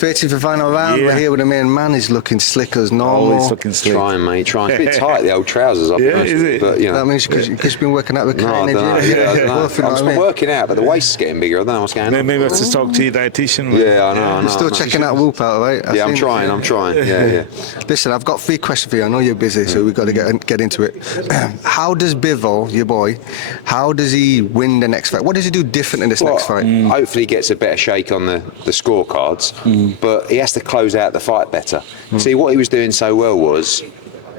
13th and final round. We're here with the main man. He's looking slick as normal. He's looking slick. Trying, mate, trying. It's a bit tight, the old trousers. Is it? But, you know. That means because you've been working out with Kane. I'm working out, but the waist's getting bigger. I don't know what's going on. Maybe I have to talk to your dietitian. Yeah, I know. You're still checking that whoop out, right? I'm trying. Yeah. Listen, I've got 3 questions for you. I know you're busy, so we've got to get into it. How does Bivol, your boy, how does he win the next fight? What does he do different in this next fight? Hopefully he gets a better shake on the scorecards, but he has to close out the fight better. See, what he was doing so well was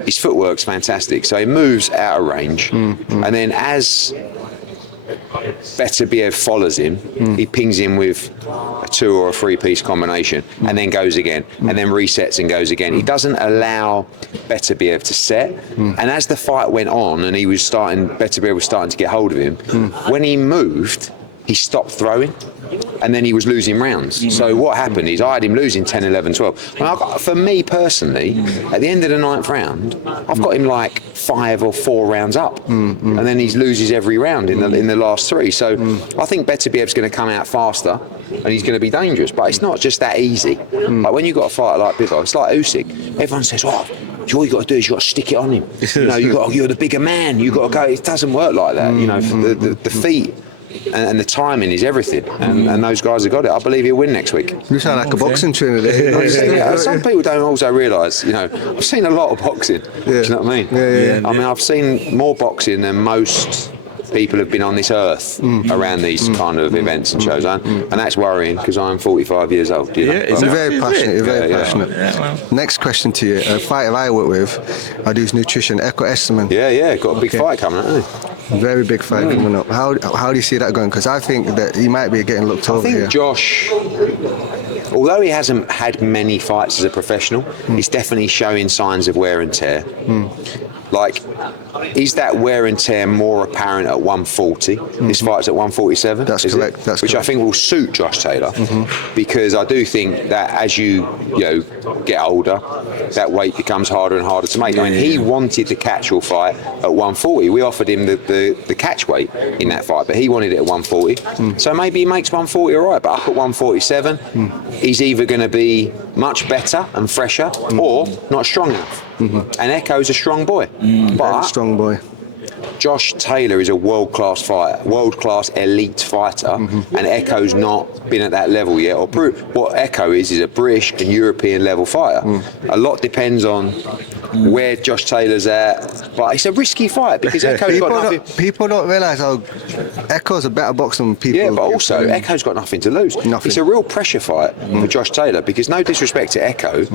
his footwork's fantastic, so he moves out of range, and then as Beterbiev follows him, he pings him with a 2 or a 3-piece combination, and then goes again, and then resets and goes again. He doesn't allow Beterbiev to set, and as the fight went on and Beterbiev was starting to get hold of him, when he moved, he stopped throwing, and then he was losing rounds. So what happened is I had him losing 10, 11, 12. For me personally, at the end of the 9th round, I've got him like 5 or 4 rounds up, and then he loses every round in the last 3. So I think Beterbiev's going to come out faster, and he's going to be dangerous. But it's not just that easy. Like when you've got a fighter like Bivol, it's like Usyk. Everyone says, all you got to do is you got to stick it on him. You're the bigger man. You got to go. It doesn't work like that. The feet and the timing is everything, and those guys have got it. I believe he'll win next week. You sound like a boxing trainer there. Some people don't also realise, I've seen a lot of boxing. Do you know what I mean? Yeah. I mean, I've seen more boxing than most people have been on this earth around these kind of events and shows, and that's worrying because I'm 45 years old. You're very passionate. You're very passionate. Next question to you: a fighter I work with, I do his nutrition, Echo Esterman. Yeah, got a big fight coming, hasn't he? Very big fight coming up. How do you see that going? Because I think that he might be getting looked over here. I think Josh, although he hasn't had many fights as a professional, he's definitely showing signs of wear and tear. Like, is that wear and tear more apparent at 140? This fight's at 147. That's correct. Which I think will suit Josh Taylor, because I do think that as you get older, that weight becomes harder and harder to make. I mean, he wanted the Catterall fight at 140. We offered him the catch weight in that fight, but he wanted it at 140. So maybe he makes 140 all right, but up at 147, he's either going to be much better and fresher or not strong enough. And Echo's a strong boy. Very strong boy. Josh Taylor is a world-class fighter, world-class elite fighter, and Echo's not been at that level yet. What Echo is a British and European level fighter. A lot depends on where Josh Taylor's at, but it's a risky fight because Echo's got nothing. People don't realise how Echo's a better boxer than people. Yeah, but also Echo's got nothing to lose. It's a real pressure fight for Josh Taylor because, no disrespect to Echo,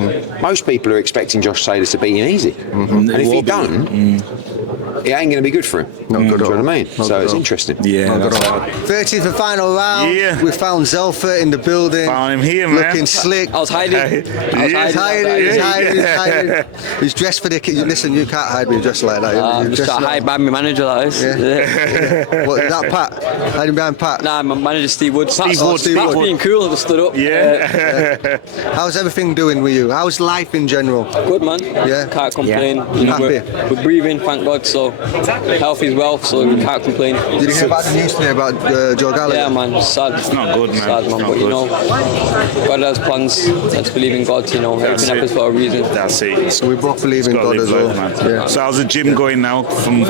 most people are expecting Josh Taylor to beat him easy, and if he don't, it ain't going to be good for him. Not good at all. Do you know what I mean? So it's interesting. Yeah. 13th and final round. Yeah. We found Zelfa in the building. Found him here, man. Looking slick. I was hiding. He's hiding. He's dressed for the... Listen, you can't hide when you're dressed like that. I'm just trying to hide behind my manager, that is. Yeah. What, is that Pat? Hiding behind Pat? Nah, my manager Steve Wood. Pat's Wood. being cool, just stood up. Yeah. How's everything doing with you? How's life in general? Good, man. Yeah. Can't complain. Happy. We're breathing, thank God, so health is wealth, so we can't complain. Did you hear about the news today about Joe Gallagher? Yeah, man, sad. It's not good, man. Sad, man. But God has plans. Let's believe in God. Everything happens for a reason. That's it. So we both believe in God as well. Yeah. So how's the gym going now? From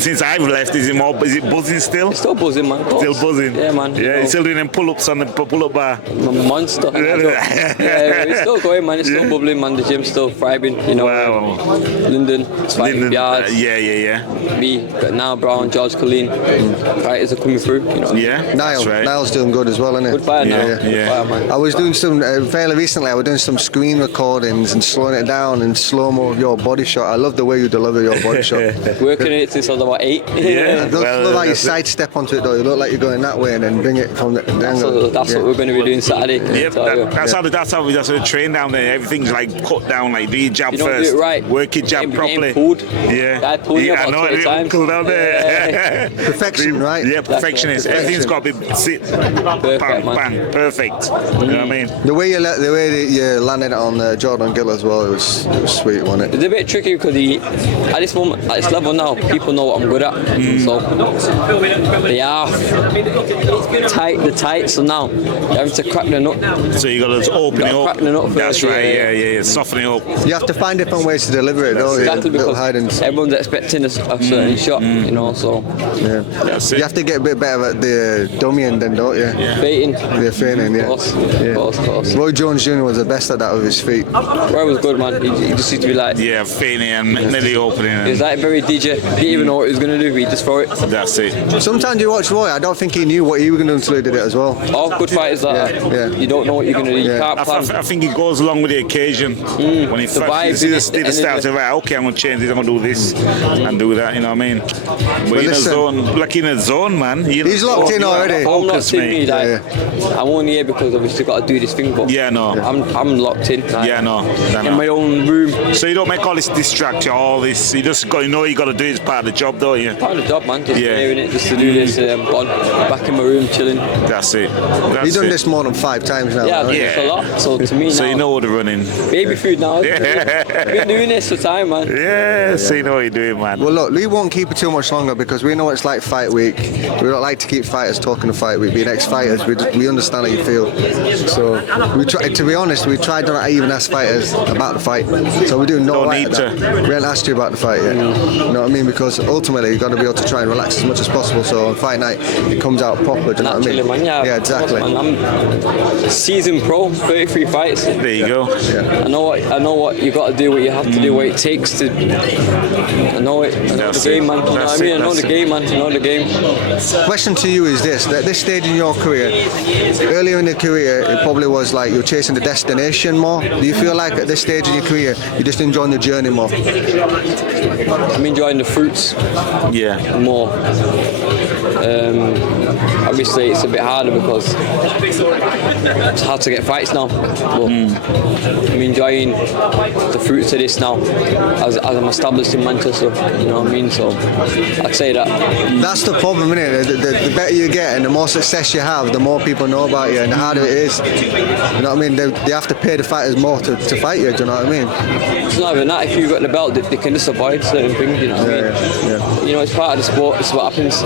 since I've left, is it buzzing still? It's still buzzing, man. Still buzzing. Yeah, man. Yeah, still doing them pull-ups on the pull-up bar. I'm a monster. Yeah, it's still going, man. It's still bubbling, man. The gym's still thriving. Wow. London, it's fighting yards. Yeah. Me, now Brown, George Colleen, fighters are coming through. Yeah. Niall's doing good as well, isn't it? Good fighter now. Yeah. Good fighter, man. I was doing some fairly recently. I was doing some screen recordings and slowing it down and slow mo your body shot. I love the way you deliver your body shot. Working on it since I was about 8. Yeah. It doesn't look like you sidestep onto it though. You look like you're going that way and then bring it from the angle. That's what we're going to be doing Saturday. That's how we train down there. Everything's like cut down. Like do your jab you don't first. do it right. Work your jab properly. Pulled. Yeah. I pulled you about I know, it's times. cool down there. Perfection, right? Yeah, perfectionist. Everything's got to be bang, bang, perfect. You know what I mean? The way you landed on Jordan Gill as well, it was sweet, wasn't it? It's a bit tricky because at this moment, at this level now, people know what I'm good at. So they are tight. So now you have to crack the nut. So you got to open it up. Crack the nut first. That's right. Yeah. Soften it up. You have to find different ways to deliver it, don't you? Exactly, Little because hide-ins. everyone's expecting a certain shot, you know. So Yeah. That's it. You have to get a bit better at the dummy end, then, don't you? baiting. Yeah, feigning, yeah. Of course. Roy Jones Jr. was the best at that with his feet. Roy was good, man. He just used to be like, Yeah, feigning and nearly opening. he was like very DJ. He didn't even know what he was going to do. He just throw it. That's it. Sometimes you watch Roy, I don't think he knew what he was going to do until he did it as well. All good fighters like that. Yeah. You don't know what you're going to do. You Yeah. can't plan. I think it goes along with the occasion. When he The vibe, did the start the of right, okay, I'm gonna change this, I'm gonna do this and do that. You know what I mean? But in a listen, zone, like in a zone, man. He's locked in already. I'm Focus, locked in, mate. like, I'm only here because obviously got to do this thing, but Yeah, no. I'm locked in. Like, Yeah, no. in my own room. So you don't make all this distraction, all this. You just got, you know, you got to do it as part of the job, don't you? Part of the job, man. Just Yeah. hearing it, just to do this. Gone back in my room, chilling. That's it. That's He's done it. this more than 5 times now. Yeah, I've right? done this a lot. So to me So now, you know what the running. baby food now. Yeah. I've been doing this for time, man. Yeah, so you know what you're doing, man. Well, look, we won't keep it too much longer because we know it's like fight week. We don't like to keep fighters talking to fight week. Being ex-fighters, we understand how you feel. So we try. To be honest, we tried to not even ask fighters about the fight. So we do no Don't right need at that. to. We haven't asked you about the fight yet. You know what I mean? Because ultimately you've got to be able to try and relax as much as possible. So on fight night it comes out proper. Do you know what I Naturally, mean? man. Yeah, exactly. Man, I'm seasoned pro, 33 fights. There you go. I know what you got to do, what you have to do, what it takes to. I know it. I know That's the game, it. man. You know That's what I mean? it. I know That's the it. game, man. I know the game. Question to you is this: at this stage in your career, earlier in your career, it probably was like you're chasing the destination more. Do you feel like at this stage in your career, you're just enjoying the journey more? I'm enjoying the fruits Yeah. more. Obviously, it's a bit harder because it's hard to get fights now. But I'm enjoying the fruits of this now as I'm established in Manchester. You know what I mean? So I'd say that. That's the problem, isn't it? The better you get and the more success you have, the more people know about you and the harder it is. You know what I mean? They have to pay the fighters more to fight you, do you know what I mean? It's not even that. If you've got the belt, they can just avoid certain things. You know what I mean? Yeah. You know, it's part of the sport. It's what happens.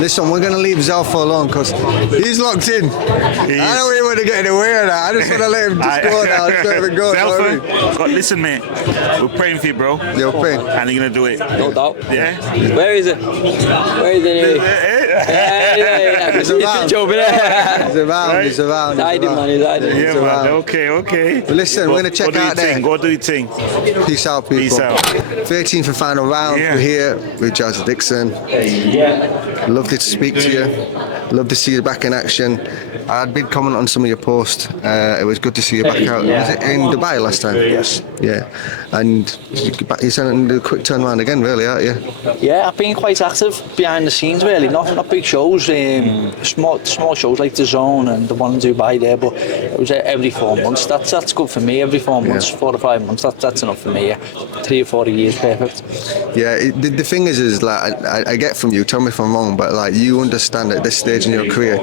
Listen, we're going to leave Zelfa alone because he's locked in. I don't really want to get in the way of that. I just want to let him just go now. Just let him go. You know what I mean? Zelfa, God, listen, mate. We're praying for you, bro. You're paying. And you're gonna do it. No doubt. Yeah. Where is it? Where is it? Yeah. I can see around. the picture over there. He's around, he's around. He's hiding, man. He's hiding. Yeah, man. Okay. But listen, we're going to check Go do your out there. thing. Go do your thing. Peace out, people. Peace out. 13th and final round. Yeah. We're here with Jazza Dickens. Lovely to speak to you. Love to see you back in action. I had big comment on some of your posts. It was good to see you back out. Was it in Dubai last time? Yes. Yeah. And you're sending a quick turnaround again, really, aren't you? Yeah, I've been quite active behind the scenes, really. Not big shows, small shows like The Zone and the one in Dubai there, but it was every 4 months. That's good for me. Every 4 months, 4 to 5 months. That's enough for me. Yeah. 3 or 4 years, perfect. Yeah, the thing is like I get from you. Tell me if I'm wrong, but like you understand at this stage in your career,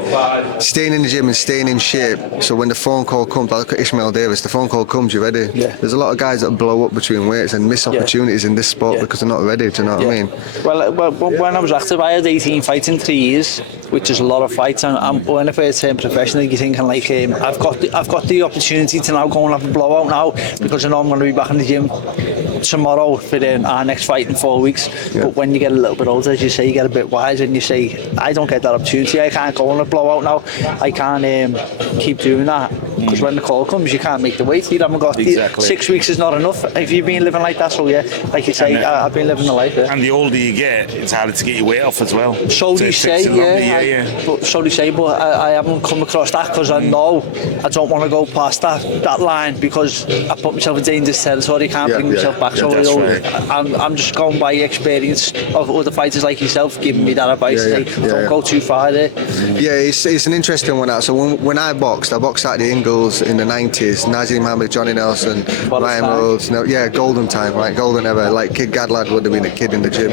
staying in the gym and staying in shape. So when the phone call comes, I look at Ishmael Davis. The phone call comes, you're ready. Yeah. There's a lot of guys that blow up between weights and miss opportunities in this sport because they're not ready. Do you know what I mean? Well, when I was active, I had 18 fights in 3 years, which is a lot of fights. And when I first turned professional, you're thinking like, I've got the opportunity to now go and have a blowout now because I know I'm going to be back in the gym tomorrow for our next fight in 4 weeks. Yeah. But when you get a little bit older, as you say, you get a bit wise and you say, I don't get that opportunity. I can't go on a blowout now. I can't keep doing that because when the call comes, you can't make the weight. You haven't got 6 weeks is not enough if you've been living like that. So yeah, like you say, I've been living the life. Yeah. And the older you get, it's harder to get your weight off as well. So do you say, yeah. But sorry to say, but I haven't come across that because I know I don't want to go past that line because I put myself in dangerous territory. I can't bring myself back. So I'm just going by experience of other fighters like yourself giving me that advice. Don't go too far there. Yeah, it's an interesting one out. So when I boxed at the Ingalls in the 90s, Nazim Hamid, Johnny Nelson, Ryan Rhodes, golden time, right? Golden ever. Like Kid Gadlad would have been a kid in the gym.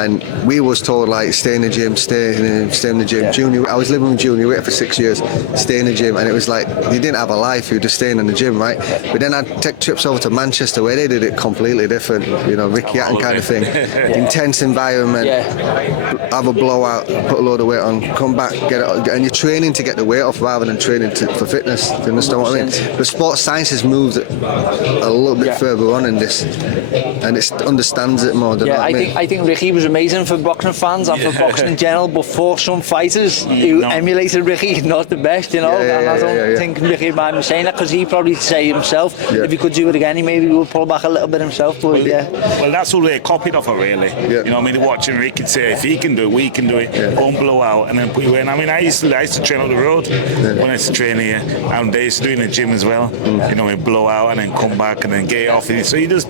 And we was told like stay in the gym, stay in the gym. Junior, I was living with Junior Witt for 6 years, stay in the gym, and it was like you didn't have a life, you were just staying in the gym, right? But then I'd take trips over to Manchester where they did it completely different, Ricky Hatton kind of thing. Intense environment, have a blowout, put a load of weight on, come back, get it, and you're training to get the weight off rather than training for fitness. Do you understand what I mean? But sports science has moved a little bit further on in this, and it understands it more. I think Ricky was amazing for boxing fans and for boxing in general, but for some fighters who emulated Ricky, not the best, and I don't think Ricky might be saying that because he probably say himself if he could do it again, he maybe would pull back a little bit himself. But well, that's all they copied off of, really. You know what I mean? Watching Ricky say, if he can do it, we can do it. Go and blow out and then put you in. I mean, I used to train on the road when I used to train here, and they used to do it in the gym as well. Blow out and then come back and then get it off. So you just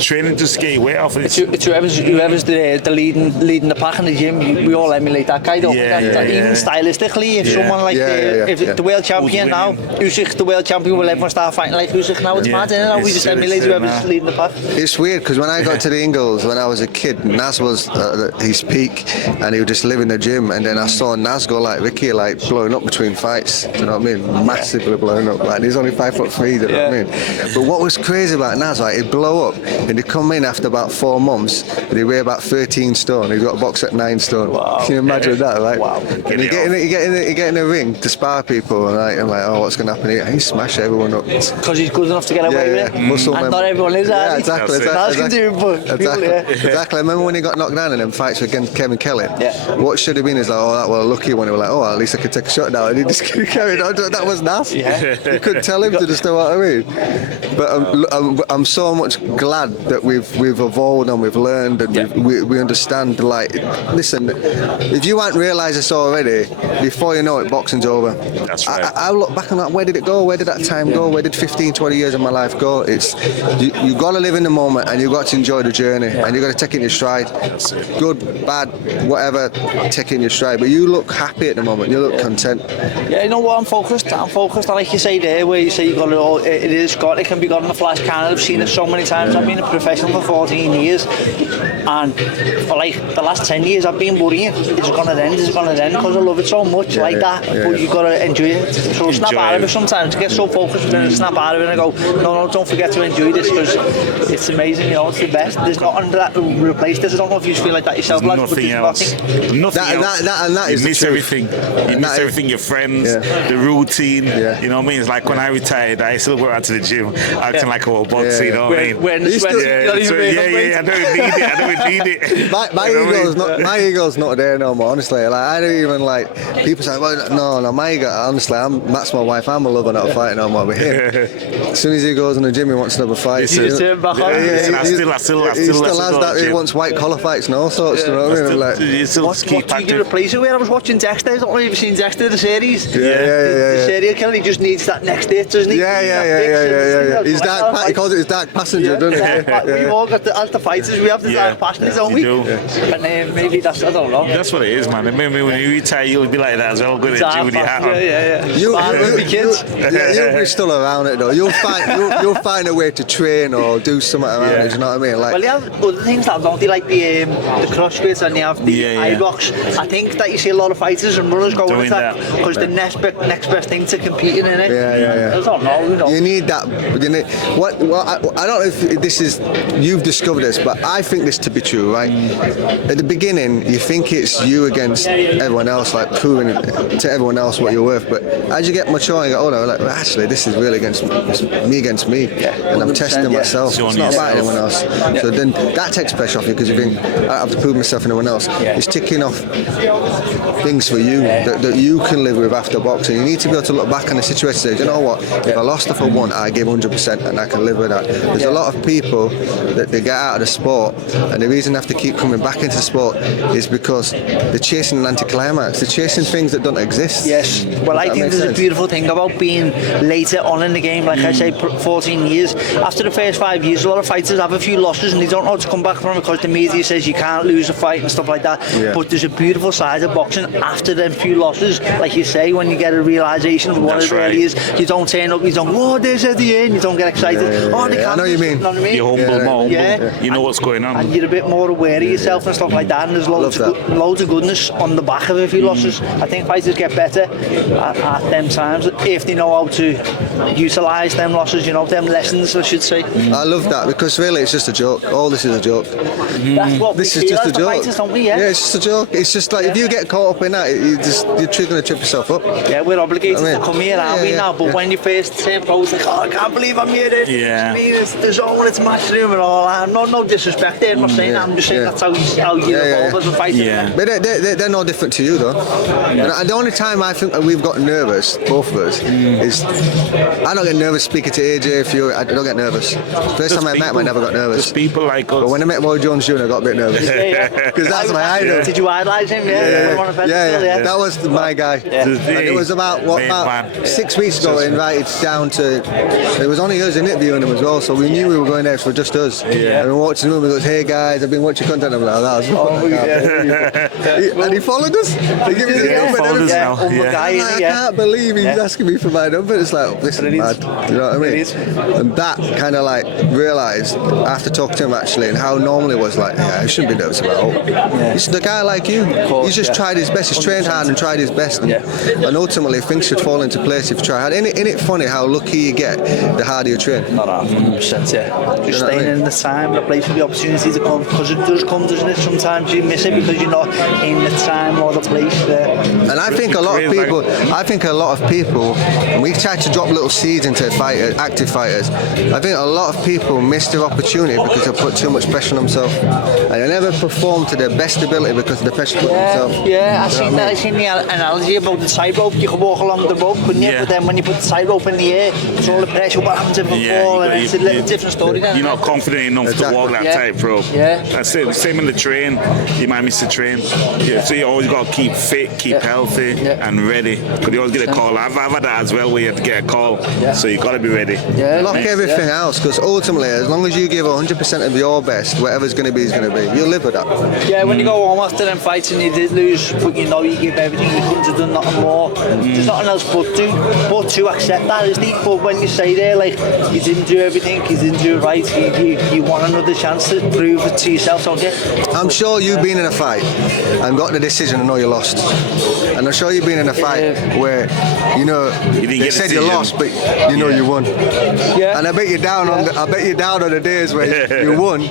training just to get your weight off. It's whoever's the leading the pack in the gym. We all emulate that guy, don't we? Even stylistically, if someone like if the world champion now, Usyk, the world champion, will everyone start fighting like Usyk now? It's mad, isn't it? We just emulate whoever's leading the pack. It's weird because when I got to the Ingalls when I was a kid, Naz was at his peak and he would just live in the gym, and then I saw Naz go like Ricky, like blowing up between fights. Do you know what I mean? Massively blowing up. Like he's only 5'3". Do you know what I mean? But what was crazy about Naz, like he'd blow up and he'd come in after about 4 months and he'd weigh about 13 stone. He got a box at 9 stone. Wow. Can you imagine that? Right? Wow. And you get in the ring to spar people, and I'm like, oh, what's going to happen here? And he smashed everyone up. Because he's good enough to get away with it. Muscle and not everyone is. Exactly. Exactly. I remember when he got knocked down in them fights against Kevin Kelly. What should have been is like, oh, that was a lucky one. He was like, oh, at least I could take a shot now, and he just carried on. That was nasty. You couldn't tell him to just know what I mean. But I'm so much glad that we've evolved and we've learned and we understand. Like, listen, if you hadn't realised this already, before you know it, boxing's over. That's right. I look back on that. Where did it go? Where did that time go? Where did 15, 20 years of my life go? It's you got to live in the moment and you got to enjoy the journey and you got to take it in your stride. Good, bad, whatever, take it in your stride. But you look happy at the moment. You look content. Yeah, you know what? I'm focused. Like you say there, where you say you got it all. It can be got in a flash can. I've seen it so many times. I've been a professional for 14 years, and for like the last 10 years, I've been worrying. It's gonna end because I love it so much but you gotta enjoy it. So snap out of it sometimes. Get so focused and snap out of it and go, no, don't forget to enjoy this because it's amazing. It's the best. There's nothing that will replace this. I don't know if you feel like that yourself, lads. Nothing else. That is you miss everything. You miss everything. Your friends, the routine. You know what I mean? It's like when I retired, I still go out to the gym, acting like I was boxing. You know what I mean? I don't need it. My ego's not there no more. Honestly, like I don't even like people say, well, no, my ego. Honestly, that's my wife. I'm a lover, not a fighter no more. With him, as soon as he goes in the gym, he wants another fight. I still has that. He wants white collar fights and all sorts. You know what I mean? Like, what do you replace it with? I was watching Dexter. I don't know if you've seen Dexter, the series. The serial killer. He just needs that next hit, doesn't he? Yeah. He calls it his dark passenger, doesn't he? We've all got as the fighters, we have the dark passengers, don't we? And maybe that's, I don't know. That's what it is, man. Maybe when you retire, you'll be like that as well. Good at gym with your hat on. You'll be still around it though. You'll find a way to train or do something around it. You know what I mean? Like, well, they have other things that don't they, like the CrossFit and they have the iBox. I think that you see a lot of fighters and runners going with that because the next best thing to competing in it. I don't know. You need that. I don't know if this is you've discovered this, but I think this to be true, right? At the beginning, you think it's you against everyone else, like proving to everyone else what you're worth. But as you get mature, you go, oh no, like actually, this is really against me, and I'm testing myself. It's not about anyone else. So then that takes pressure off you because you think I have to prove myself to anyone else. It's ticking off things for you that you can live with after boxing. You need to be able to look back on the situation and say, you know what? If I lost or won, I give 100% and I can live with that. There's a lot of people that they get out of the sport, and the reason they have to keep coming back into the sport is because they're chasing an anticlimax. They're chasing things that don't exist. Yes. Well, I think there's a beautiful thing about being later on in the game. Like I say, 14 years. After the first 5 years, a lot of fighters have a few losses and they don't know how to come back from it because the media says you can't lose a fight and stuff like that. Yeah. But there's a beautiful side of boxing after them few losses. Like you say, when you get a realisation of what it really is, you don't turn up, you don't, oh, there's at the end, you don't get excited. Oh, they can't. I know you mean. You're humble, you know what's going on. And you're a bit more aware of yourself and stuff like that, and there's loads of goodness on the back of a few losses. I think fighters get better at them times if they know how to utilise them losses, you know, them lessons, I should say. I love that because really it's just a joke. All this is a joke. That's what this is just a joke. Fighters, don't we? Yeah, it's just a joke. It's just like if you get caught up in that, you're going to trip yourself up. Yeah, we're obligated to come here, aren't we now? But when you first turn pro, it's like, oh, I can't believe I'm here. There's all it's matchroom and all that. No disrespect there, I'm not saying that. I'm just saying that's how you evolve as a fighter. Yeah. But they're no different to you though. And the only time I think we've got nervous, both of us, is I don't get nervous speaking to AJ. I don't get nervous. First time I met him, I never got nervous. There's people like us. But when I met Roy Jones Jr., I got a bit nervous. Because that's my idol. Did you idolise him? Yeah. That was my guy. And it was about 6 weeks ago, invited down to. It was only us interviewing him as well, so we knew we were going there for just us. Yeah. And we watched the room. He goes, "Hey guys, I've been watching content." I'm like, "That was." And he followed us. He gave me the number. I can't believe he's asking me for my number. It's like, this is mad. You know what I mean? And that kind of like realised after talking to him actually, and how normal it was. Like, yeah, I shouldn't be nervous about it. He's the guy like you. He's just tried his best. He's trained hard and tried his best. And ultimately, things should fall into place if you try hard. Isn't it funny how lucky you get the harder you train? Not 100%, yeah. Just staying in the time, the place for the opportunity to come, because it does come, doesn't it? Sometimes you miss it because you're not in the time or the place there. And I think a lot of people, when we try to drop little seeds into active fighters, I think a lot of people miss their opportunity because they put too much pressure on themselves, and they never perform to their best ability because of the pressure put on themselves. Yeah, I seen the analogy about the tightrope. You can walk along the rope, couldn't you? But then when you put the tightrope in the air, it's all the pressure. What happens if I fall? And it's a little different story. You're not confident enough to walk that tightrope. Yeah. That's it. Same in the train. You might miss the train. Yeah. So you always got to keep fit, keep healthy, and ready. Because you always get a call. I've had that as well, where you have to get a call. So you got to be ready. Lock everything else, because ultimately, as long as you give 100% of your best, whatever's going to be is going to be. You'll live with that. Yeah, when you go home after them fights and you did lose, but you know you give everything, you couldn't have done nothing more. There's nothing else but to accept that, isn't it? But when you say there, like, you didn't do everything, you didn't do it right, you want another chance to prove it to yourself, don't you? I'm sure you've been in a fight and got the decision and know you lost. And I'm sure you've been in a fight where, you know, they said you lost, but you know you won. Yeah. And I bet you down on the days where you won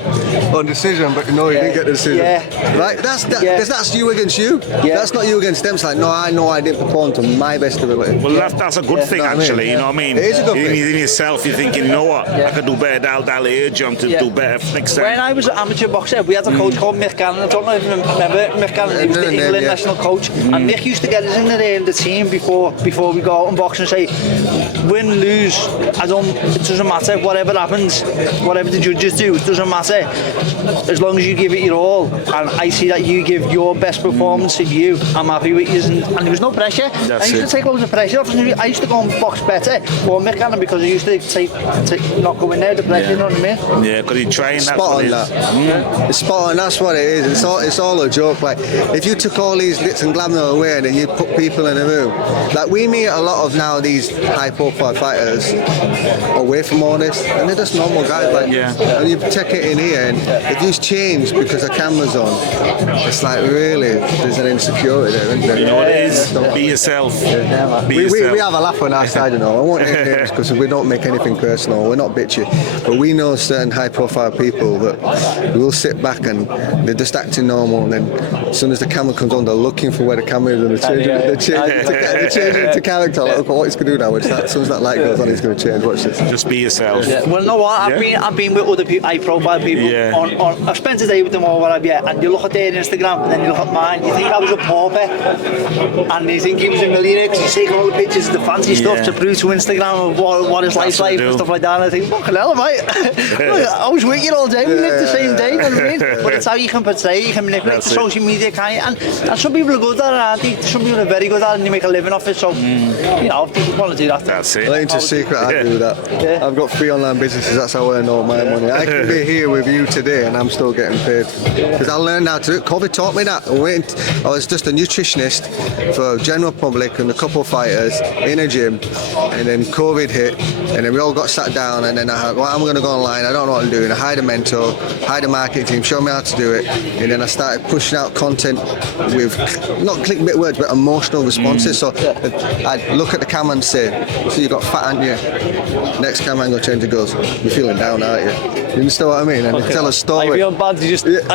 on decision, but you know you didn't get the decision. Yeah. Right? That's you against you. Yeah. That's not you against them. It's like, no, I know I didn't perform to my best ability. Well, that's a good thing, actually. You know what I mean? It is a good thing. In yourself, you're thinking, you know what? I could do better. That'll urge you to do better next time. When I was an amateur boxer, we had a coach called Mick Gannon. I don't know if you remember Mick Gannon. He was the England national coach. And Mick used to get us in the team before we go out and box and say, win, lose, it doesn't matter. Whatever happens, whatever the judges do, it doesn't matter. As long as you give it your all, and I see that you give your best performance of you, I'm happy with you. And there was no pressure. I used to take loads of pressure off. I used to go and box better for Mick Gannon because I used to take not go in there, the pressure, you know what I mean? Yeah, because he trained that. Spot on that. It's spot on, that's what it is. It's all a joke. Like, if you took all these glitz and glamour away and then you put people in a room, like we meet a lot of now these high profile fighters away from all this, and they're just normal guys. Like, and you take it in here, and if you change because the camera's on, it's like, really, there's an insecurity there, isn't there? You know what it is? Be yourself. We have a laugh on our side, you know. I won't name names because we don't make anything personal. We're not bitchy, but we know certain high profile people that will sit back and they're just acting normal, and then as soon as the camera comes on, they're looking for where the camera is, and they're changing into character. Like, look what he's going to do now. As soon as that light goes on, he's going to change. Watch this. Just be yourself. Well, no, what I've been with other people, high profile people. I've spent a day with them or whatever, and you look at their Instagram and then you look at mine. You think I was a pauper, and you think he was a millionaire because he's taking all the pictures of the fancy stuff to prove to Instagram of what his life's like and stuff like that. And I think, fucking hell, mate. I was with you all day. We lived the same day. You know what I mean? But it's how you can portray. You can manipulate the social social media, can you? And some people are good at it, aren't they? Some people are very good at it and they make a living off it, so, you know, if people want to do that. That's it. I think it's a secret I do that. Yeah. I've got 3 online businesses, that's how I earn all my money. I could be here with you today and I'm still getting paid. Because I learned how to do it. COVID taught me that. I was just a nutritionist for general public and a couple of fighters in a gym, and then COVID hit, and then we all got sat down, and then I had, well, I'm going to go online, I don't know what I'm doing. I hired a mentor, hired a marketing team, showed me how to do it, and then I started pushing out content with, not clickbait words, but emotional responses. So I'd look at the camera and say, so you got fat, aren't you? Next camera I'm going to change it goes, you're feeling down, aren't you? You understand what I mean? And tell a story. I feel bad, I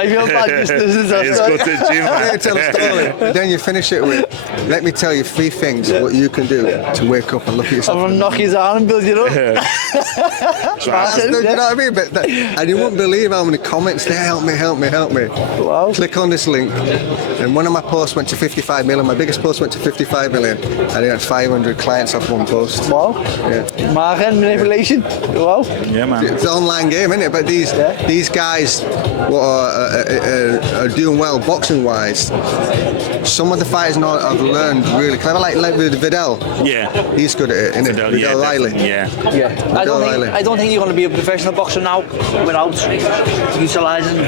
feel bad just listening to that Just story. go to the gym, man. Tell a story. Then you finish it with, let me tell you 3 things what you can do to wake up and look at yourself. I'm going to knock his arm and build you up. You know what I mean? But and you wouldn't believe how many comments there, help me. Wow. Click on this link, and one of my posts went to 55 million. My biggest post went to 55 million, and I got 500 clients off one post. Wow. Yeah. Marketing manipulation. Wow. Yeah, man. It's an online game, isn't it? But these guys are doing well boxing wise. Some of the fighters now have learned really clever, like with Vidal. Yeah. He's good at it, isn't he? Vidal Riley. Yeah. I don't think you're going to be a professional boxer now without utilising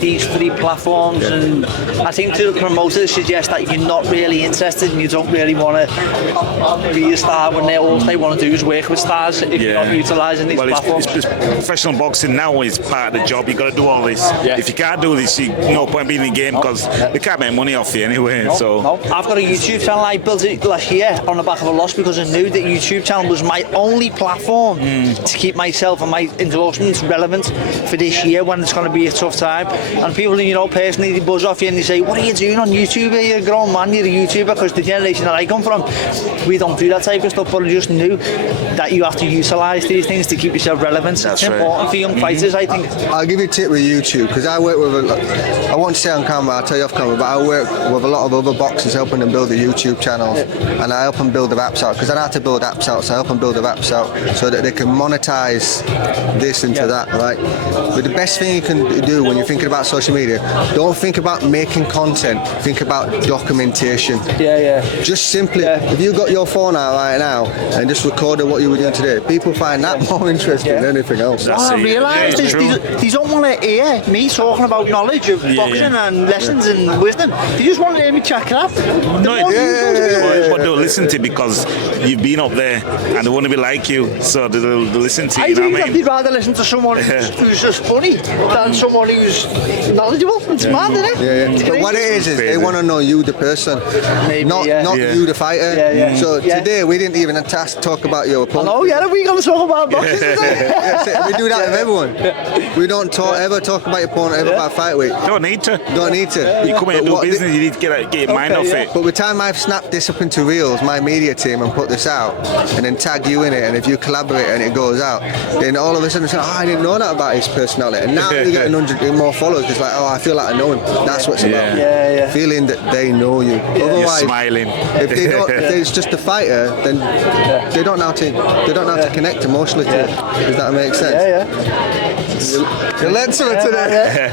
these 3 platforms. And I think to the promoters suggest that you're not really interested and you don't really want to be a star when all they want to do is work with stars if you're not utilising these platforms. It's professional boxing now is part of the job. You got to do all this. Yeah. If you can't do this, you no point being in the game because they can't make money off you anyway. No. I've got a YouTube channel. I built it last year on the back of a loss because I knew that YouTube channel was my only platform to keep myself and my endorsements relevant for this year when it's going to be a tough time. And people, you know, personally, they buzz off you and they say, what are you doing on YouTube? You're a grown man, you're a YouTuber. Because the generation that I come from, we don't do that type of stuff. But I just knew that you have to utilise these things to keep yourself relevant. That's it's important for young fighters, I think. I'll give you a tip with YouTube, because I work with I won't say on camera, I'll tell you off camera, but I work with a lot of other boxers helping them build the YouTube channels, and I help them build the apps out, because I know how to build apps out, so I help them build the apps out so that they can monetize this into that, right? But the best thing you can do when you're thinking about social media, don't think about making content, think about documentation. Just simply, if you got your phone out right now and just recorded what you were doing today, people find that more interesting than anything else. I realised they don't want to hear me talking about knowledge of boxing and lessons and wisdom. They just want to hear me check it out. But they'll listen to you because you've been up there and they want to be like you, so they'll listen to you. I think that they'd rather listen to someone who's just funny than someone who's knowledgeable. It's mad, isn't it? But what it is they want to know you, the person, not you, the fighter. So today we didn't even talk about your opponent. Oh yeah, we going to talk about boxing today? We do that with everyone. We don't ever talk about your opponent, ever about fight week. Don't need to. You come here and do business, you need to get your mind off it. But by the time I've snapped this up into reels, my media team, and put this out, and then tag you in it, and if you collaborate and it goes out, then all of a sudden say, I didn't know that about his personality. And now you get 100 more followers. It's like, I feel like I know him. That's what it's about. Feeling that they know you. Otherwise, you're smiling. If it's just a fighter, then they don't know how to connect emotionally to it. Does that make sense? You learned something today.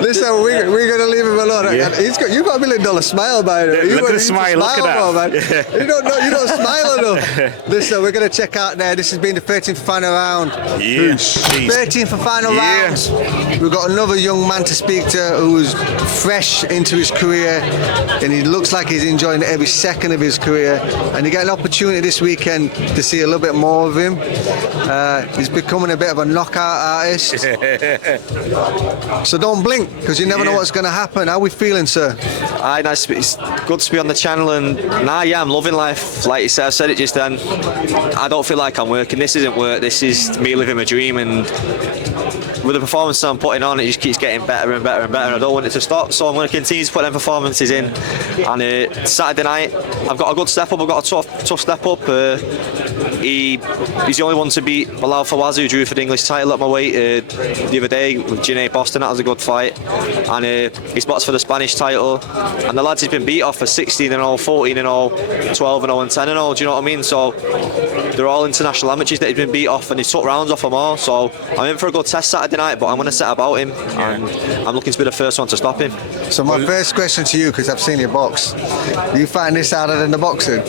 Listen, we're going to leave him alone. You've got $1 million smile by it. Look at the smile. Look at that. Man. You don't smile enough. Listen, we're going to check out there. This has been the 13th final round. 13th and final rounds. We've got another young man to speak to who's fresh into his career, and he looks like he's enjoying every second of his career. And you get an opportunity this weekend to see a little bit more of him. He's becoming a bit of a knockout artist. So don't blink, because you never know what's going to happen. How are we feeling, sir? Aye, nice. It's good to be on the channel, and I'm loving life. Like you said, I said it just then. I don't feel like I'm working. This isn't work. This is me living my dream, and with the performances I'm putting on, it just keeps getting better and better and better. I don't want it to stop, so I'm going to continue to put them performances in. And Saturday night, I've got a good step up. I've got a tough step up. he's the only one to beat Bilal Fawaz, who drew for the English title at my weight the other day with Janae Boston. That was a good fight. And he's boxed for the Spanish title. And the lads he's been beat off for 16-0, 14-0, 12-0 and 10-0. Do you know what I mean? So they're all international amateurs that he's been beat off, and he's took rounds off them all. So I'm in for a good test Saturday night, but I'm going to set about him, and I'm looking to be the first one to stop him. So my first question to you, because I've seen you box, do you find this harder than the boxing?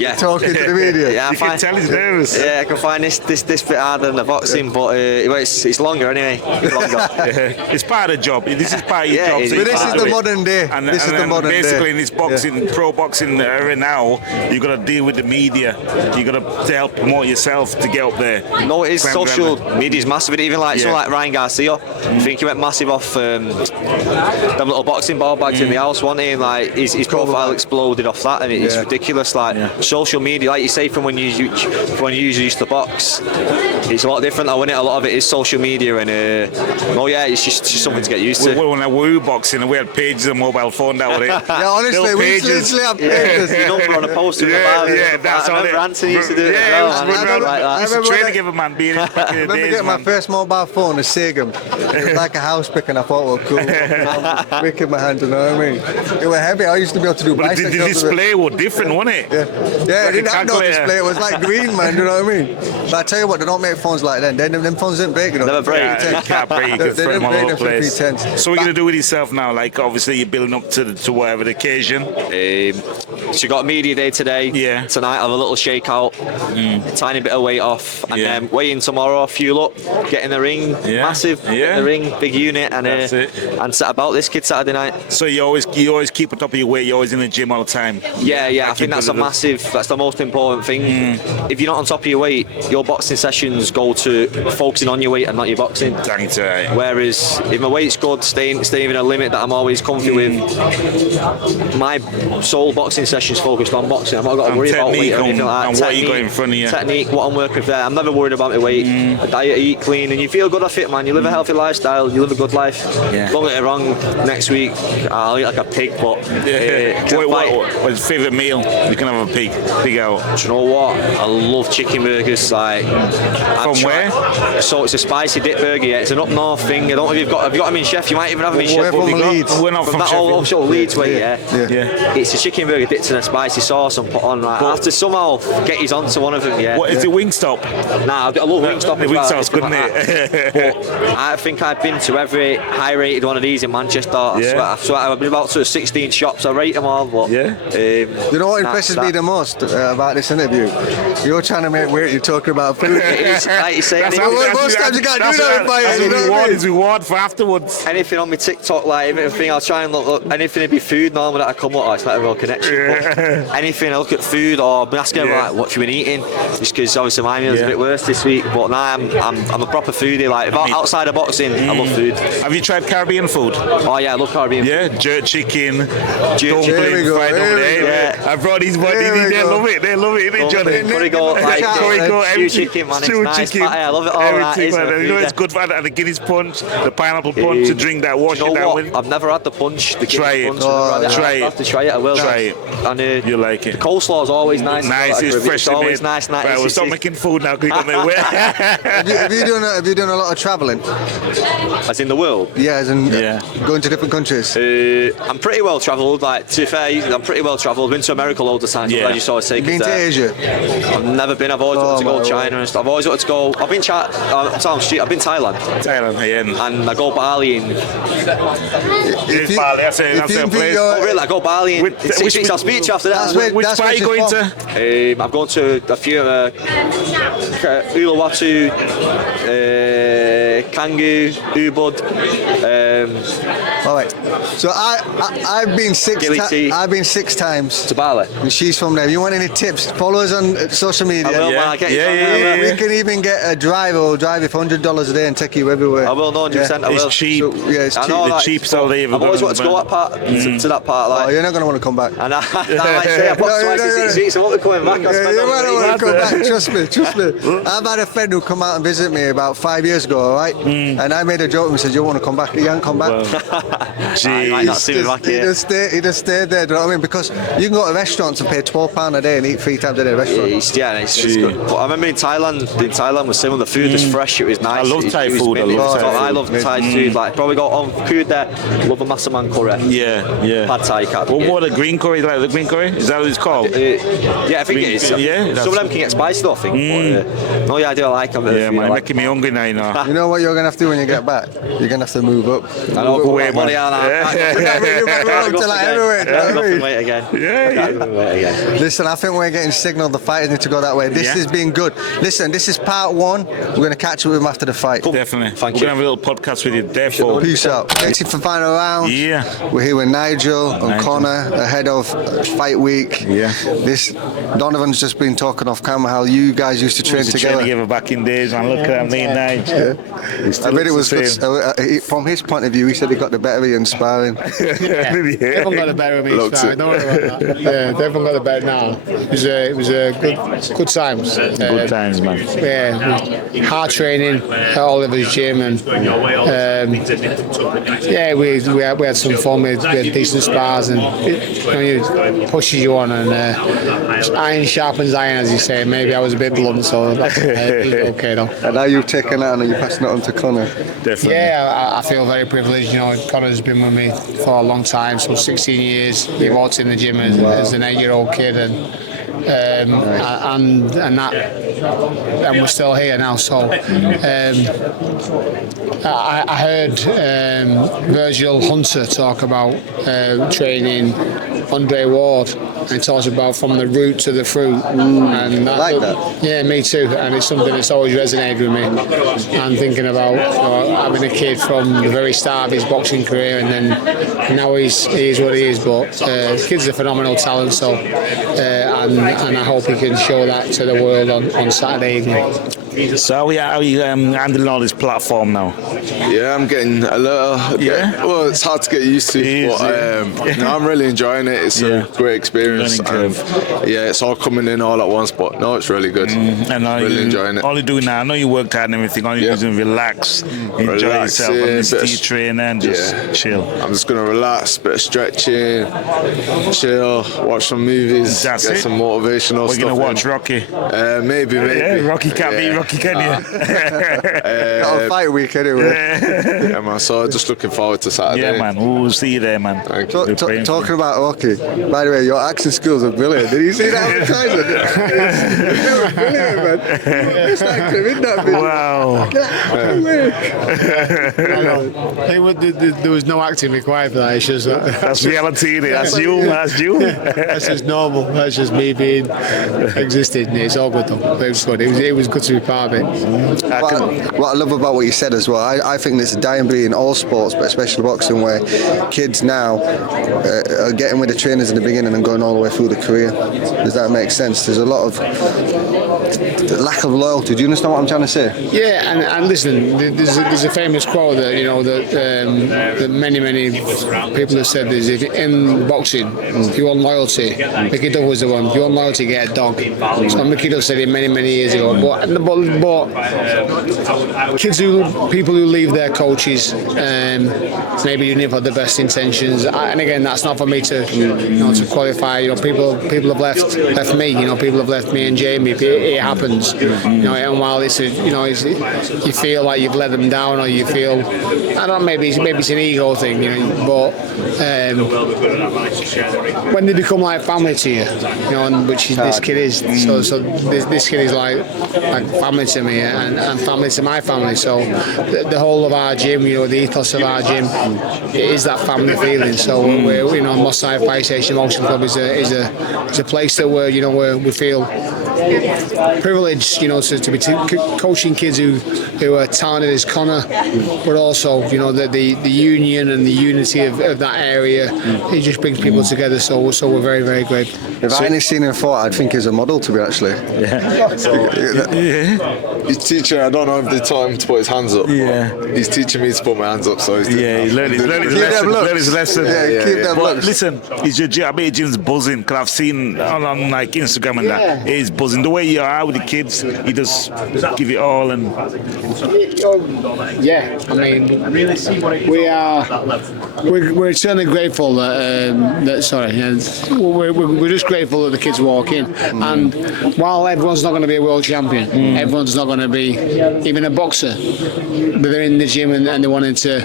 Yeah. Talking to the media? Yeah, You can tell he's nervous. Yeah, I can find this bit harder than the boxing, but it's longer anyway. It's longer. It's part of the job. This is part of your job. it is. so But you this can't is do the it. modern day. And, This is the modern basically day. in this boxing, pro boxing era now, you got to deal with the media. You got to help promote yourself to get up there. No, it is. Creme Social creme. media is massive. Even like someone like Ryan Garcia, I think he went massive off them little boxing ball bags in the house one day, and like his profile exploded off that, and it's ridiculous. Like social media, like you say, from when you usually used to box, it's a lot different. Now, when a lot of it is social media, and it's just something to get used to. When we were boxing, and we had pages on mobile phone. That was it. Yeah, honestly, Little we pages. literally have pages. Your number on a poster in the bar. That's I all remember it. Anthony used to do it. Yeah, as well, it was and when like I that. used to remember train when together, man. Being back in I the remember days, getting my man. first mobile phone, a Segum. It was like a house pick, and I thought, well, cool. Wick in my hand, you know what I mean? It was heavy. I used to be able to do But the bicycle jumps with it. display was different, wasn't it? Yeah, it didn't have no calculator. display. It was like green, man. You know what I mean? But I tell you what, they don't make phones like that. Them phones didn't break, you know. Never break. Yeah, you can't break. You They can throw didn't them all break over them the place. 5010s. So what are you going to do with yourself now? Like, obviously, you're building up to whatever the occasion. She got a media day today. Yeah. Tonight, have a little shakeout, tiny bit of weight off, and then weigh in tomorrow, fuel up, get in the ring, massive, get in the ring, big unit, and That's it. and set about this kid Saturday night. So you always keep on top of your weight. You're always in the gym all the time. Yeah, I Like think that's your that's the most important thing. If you're not on top of your weight, your boxing sessions go to focusing on your weight and not your boxing. Dang it, right. Whereas if my weight's good, staying within a limit that I'm always comfy with, my sole boxing session's focused on boxing. I've not got to worry about weight or anything like that. And what you got in front of you. Technique, what I'm working with there. I'm never worried about my weight. I diet, eat clean, and you feel good off it, man. You live a healthy lifestyle, you live a good life. Don't get it wrong, next week I'll eat like a pig, but What's your favourite meal? You can have a pig out. do you know what? I love chicken burgers. Like, From where? So it's a spicy dip burger. Yeah, it's an up north thing. I don't know if you've got them in Chef. You might even have them in Chef. We're from Leeds. We're not from that Sheffield. also Leeds way. Yeah. Yeah. It's a chicken burger dipped in a spicy sauce and put on. Right, I have to somehow get his onto one of them. Yeah. What is it? Wingstop? Nah, I love Wingstop as well. Wingstop's good, isn't it? But I think I've been to every high-rated one of these in Manchester. I swear I've been about to 16 shops. I rate them all. But, You know what impresses me the most about this interview? You're trying to make weight, you're talking about food. It is, like you say, Most times you can't do that with fighters, you know what I mean? Reward for afterwards. anything on my TikTok, like anything, I'll try and look anything would be food normally that I come up. Oh, it's not a real connection. But anything, I look at food or been asking like what have you been eating, just because obviously my meal's a bit worse this week. But now I'm a proper foodie. Like outside of boxing, I love food. Have you tried Caribbean food? Oh yeah, I love Caribbean. Yeah, jerk chicken, Here we dumpling, go, fried here we dumpling. go. I brought these buddies. Here we They go. love it. They love it. They Johnny. Curry like stew everything. chicken, man. It's Stew nice. chicken, I love it all. everything, That, man. You know it's good for that. The Guinness punch, the pineapple punch to drink that, wash it down with. I've never had the punch. The Try Guinness it. punch. I've never had Try I it. have to try it. I will. Try it. And You like it. the coleslaw is always nice. Nice, it's It's freshly always made. nice. Right, we'll stop making food now. 'Cause you got nowhere. Have you done a lot of travelling? As in the world. Yeah, as in going to different countries. I'm pretty well travelled. Like to be fair, I'm pretty well travelled. Been to America loads of times. Yeah. I just always take Been it to there. Asia? I've never been. I've always wanted to go my to China and stuff. I've always wanted to go. I've been I've been Thailand. Thailand, yeah. And I go Bali in. It's Bali. That's a place. Oh really? I go Bali in Which- 6 which- weeks. I'll speak to you after that. That's where- Which that's part are you where going she's to? I'm going to a few Uluwatu, Kangoo, Ubud. All right. So I've been Gilly I've been 6 times. To Bali. And she's from there. If you want any tips, follow us on social media. I will, Yeah. man. I'll get you Yeah, on yeah, there. yeah. We can even get a driver who will drive you for $100 a day and take you everywhere. I will, no, 100%. I will. It's cheap. So, yeah, it's I cheap. know The that cheapest it's- out there you've I've always ever wanted to go been. that part, to that part. Oh, Like, you're not going to want to come back. and I like say, I've boxed twice in 6 weeks. I won't be coming back. I'll Yeah, spend you all might the not want week. to come back. Trust me. I've had a friend who come out and visit me about 5 years ago, all right? And I made a joke and said, "You want to come back?" He man, come back. You might not see me back here. He'd have stayed there, do you know what I mean? Because you can go to restaurants and pay £12 a day and eat 3 times a day at a restaurant. It's good. But I remember in Thailand was similar. The food was fresh, it was nice. I love Thai food. I love Thai food. Like, probably got on food there. Love a Massaman curry. Yeah. Pad Thai cat. What a green curry? Like the green curry? Is that what it's called? Yeah, I think it is. Yeah, some of them can get spicy though, I think. But, no, yeah, I do like them. Yeah, man, making me hungry now, you know. You know what you're going to have to do when you get back? You're going to have to move up. I know, Move away, man. Listen, I think we're getting signalled the fighters need to go that way. This has been good. Listen, this is part 1. We're going to catch up with him after the fight. Definitely. Thank We're you. going to have a little podcast with you, therefore. Peace out. Next for final round. Yeah. We're here with Nigel and Connor ahead of fight week. Yeah. This Donovan's just been talking off camera how you guys used to train together. Back in days, man. Look at me and Nigel. I bet it was good. From his point of view, he said he got the better of you in sparring. Everyone got the better of me in sparring. Don't worry about that. Yeah, everyone got the better now. It was a good times. Good times, man. Yeah, hard training at Oliver's gym, and we had some fun. We had decent spars, and it pushes you on, and iron sharpens iron, as you say. Maybe I was a bit blunt, so that's okay though. And now you've taken that and you're passing it on to Connor. Definitely. Yeah, I feel very privileged. You know, Connor's been with me for a long time, so 16 years. He walked in the gym as an 8-year-old kid, and we're still here now. So I heard Virgil Hunter talk about training Andre Ward, and he talks about from the root to the fruit. And I like that. Yeah, me too. And it's something that's always resonated with me. I'm thinking about having a kid from the very start of his boxing career, and then now he is what he is. But the kid's a phenomenal talent. So and I hope he can show that to the world on Saturday evening. So how are you handling all this platform now? Yeah, I'm getting a little bit, well, it's hard to get used to, but no, I'm really enjoying it. It's a great experience. It's all coming in all at once, but no, it's really good. And really enjoying it. All you do now, I know you worked hard and everything, all you do is relax, enjoy yourself, and just train and just chill. I'm just going to relax, bit of stretching, chill, watch some movies, get some motivational stuff. We're going to watch Rocky. Maybe. Yeah, Rocky can't beat Rocky, can you? Not a fight week anyway. Yeah, man, so just looking forward to Saturday. Yeah, man, we'll see you there, man. Talking about Rocky, by the way, your accent skills are brilliant. Did you see that advertisement? It was brilliant, man. It's like in that video. Wow. There was no acting required for that. It's just that's reality. That's you. That's just normal. That's just me being existing. It's all good though. It was good. It was good to be part of it. What I love about what you said as well, I think there's a dying breed in all sports, but especially boxing, where kids now are getting with the trainers in the beginning and going all the way through the career. Does that make sense? There's a lot of lack of loyalty. Do you understand what I'm trying to say? Yeah, and listen, there's a famous quote that that many people have said is, if in boxing, if you want loyalty, Mickey Dove was the one. If you want loyalty, get a dog. So Mickey Dove said it many years ago. But people who leave their coaches, maybe you never had the best intentions. And again, that's not for me to qualify. People have left me. People have left me and Jamie. It happens. And while you feel like you've let them down, or you feel, I don't know, maybe it's an ego thing, but when they become like family to you, and which this kid is, so this kid is like family to me, and family to my family. So the whole of our gym, the ethos of our gym, it is that family feeling. So we're, Moss Side Fire Station Motion Club is a place that we feel privileged, to be coaching kids who are talented as Connor, but also, the union and the unity of that area. It just brings people together. So we're very, very grateful. If I hadn't seen him fought, I'd think he's a model, to be actually. His teacher, I don't know if they taught him to put his hands up. Yeah. He's teaching me to put my hands up, so he's he's learning his lesson. Keep them looks. Listen, I bet Jim's buzzing, because I've seen on like Instagram and that, he's buzzing. buzzing. The way you are with the kids, you just give it all. And yeah, I mean, we're certainly grateful we're just grateful that the kids walk in. And while everyone's not going to be a world champion, everyone's not going to be even a boxer, but they're in the gym and they wanted to,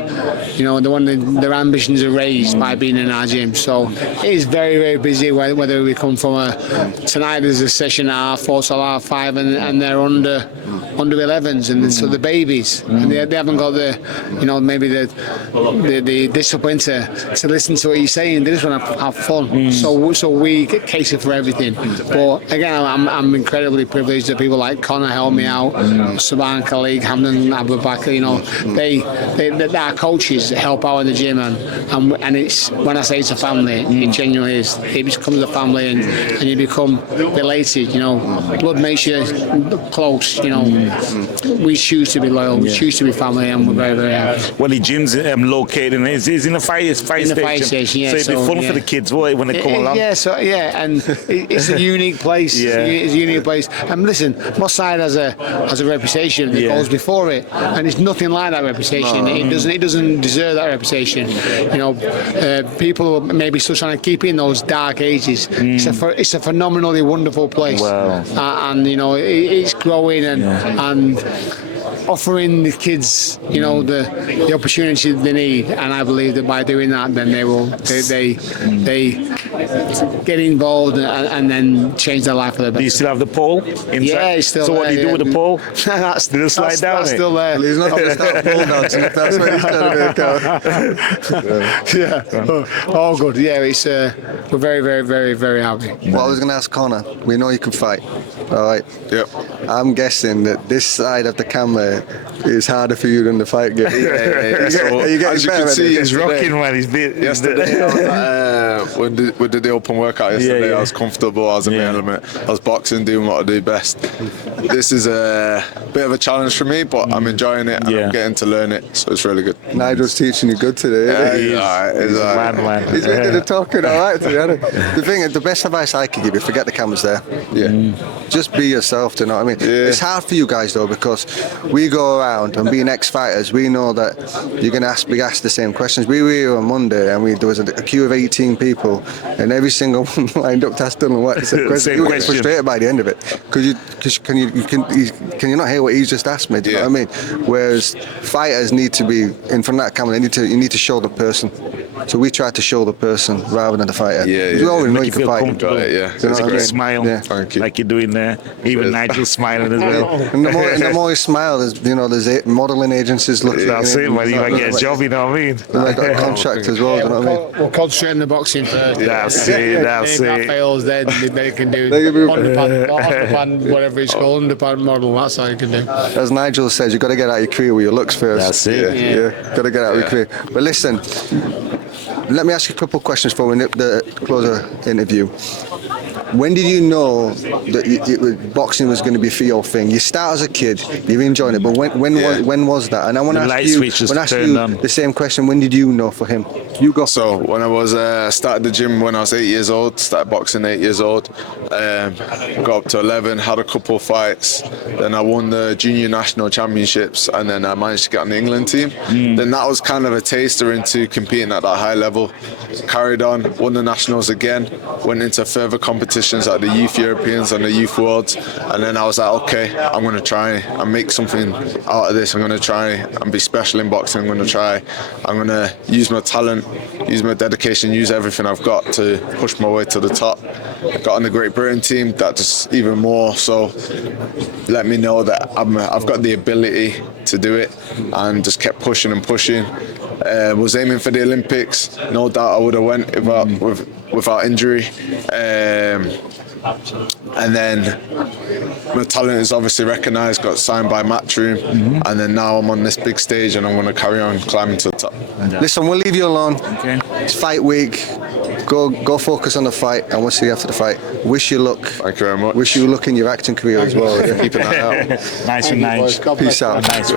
their ambitions are raised by being in our gym. So it is very, very busy. Whether we come from tonight there's a session at 4 till 5, and they're under 11s, and so the babies, and they haven't got the discipline to listen to what you're saying. They just want to have fun. So we cater for everything. But again, I'm incredibly privileged that people like Connor help me out, Saban Khalid, Hamdan Abubakar, our coaches help out in the gym, and it's, when I say it's a family, it genuinely is. It becomes a family, and you become related. Blood makes you close. We choose to be loyal, we choose to be family, and we're very, very happy. Well, the gym's located in is in the fire station. Yeah, so it'd be fun for the kids when they come along. And it's a unique place. It's a unique place. And listen, Moss Side has a reputation that goes before it, and it's nothing like that reputation. It doesn't deserve that reputation. People are maybe still trying to keep in those dark ages. It's a phenomenally wonderful place. Wow. And it's growing and offering the kids, the opportunity they need, and I believe that by doing that, then they get involved and then change their life for the better. Do you still have the pole inside? Yeah, it's still so there. what do you do with the pole? That's That's still there. He's not going to start pole dancing if that's what he's trying to make out. Oh, good. Yeah, it's we're very, very, very, very happy. What I was going to ask Connor, we know you can fight, all right? Yep. I'm guessing that this side of the camera is harder for you than the fight game. So, Are you getting as you better can at see, it? He's rocking when he's beat. Yesterday, we did the open workout yesterday. Yeah. I was comfortable. I was in my element. I was boxing, doing what I do best. This is a bit of a challenge for me, but I'm enjoying it, and I'm getting to learn it, so it's really good. Nigel's teaching you good today. He's alright. He's a man. He's really good at talking, all right, to be honest. The thing is, the best advice I could give you, forget the cameras there. Yeah. Just be yourself, do you know what I mean? Yeah. It's hard for you guys, though, because we go around and being ex-fighters, we know that you're going to be asked the same questions. We were here on Monday, and there was a queue of 18 people, and every single one lined up to ask Dylan what the same question. You get frustrated by the end of it, because can you not hear what he's just asked me? Do you know what I mean? Whereas fighters need to be in front of that camera. You need to show the person. So we try to show the person rather than the fighter. Yeah. We already know you Feel can fight. comfortable. Yeah. You know what I mean? Smile, Thank you. like you're doing there. Even Nigel's smiling as well. And the more you smile, there's modelling agencies looking. That's it. When you might get a job, you know what I mean? They've got a contract as well. You know what I mean? We'll concentrate on the boxing first. That's it. That's If that it. fails, then they can do underpants, whatever it's called, underpants model. That's all you can do. As Nigel says, you've got to get out of your career with your looks first. That's it. Yeah. Got to get out of your career. But listen, let me ask you a couple of questions for the closer interview. When did you know that boxing was going to be for your thing? You start as a kid, you've enjoyed it, but when was that? And I want to ask you the same question. When did you know for him? You go. So when I was started the gym when I was 8 years old, started boxing 8 years old, got up to 11, had a couple of fights, then I won the junior national championships, and then I managed to get on the England team. Then that was kind of a taster into competing at that high level. Carried on, won the nationals again, went into further competitions like the Youth Europeans and the Youth Worlds, and then I was like, okay, I'm going to try and make something out of this. I'm going to try and be special in boxing. I'm going to use my talent, use my dedication, use everything I've got to push my way to the top. I got on the Great Britain team, that just even more so let me know that I've got the ability to do it, and just kept pushing and pushing. Was aiming for the Olympics. No doubt I would have went without injury. And then my talent is obviously recognised, got signed by Matchroom, and then now I'm on this big stage and I'm going to carry on climbing to the top. Listen, we'll leave you alone. Okay. It's fight week. Go focus on the fight, and we'll see you after the fight. Wish you luck. Thank you very much. Wish you luck in your acting career as well. Keep an eye out. Nice and nice. Peace out. Nice.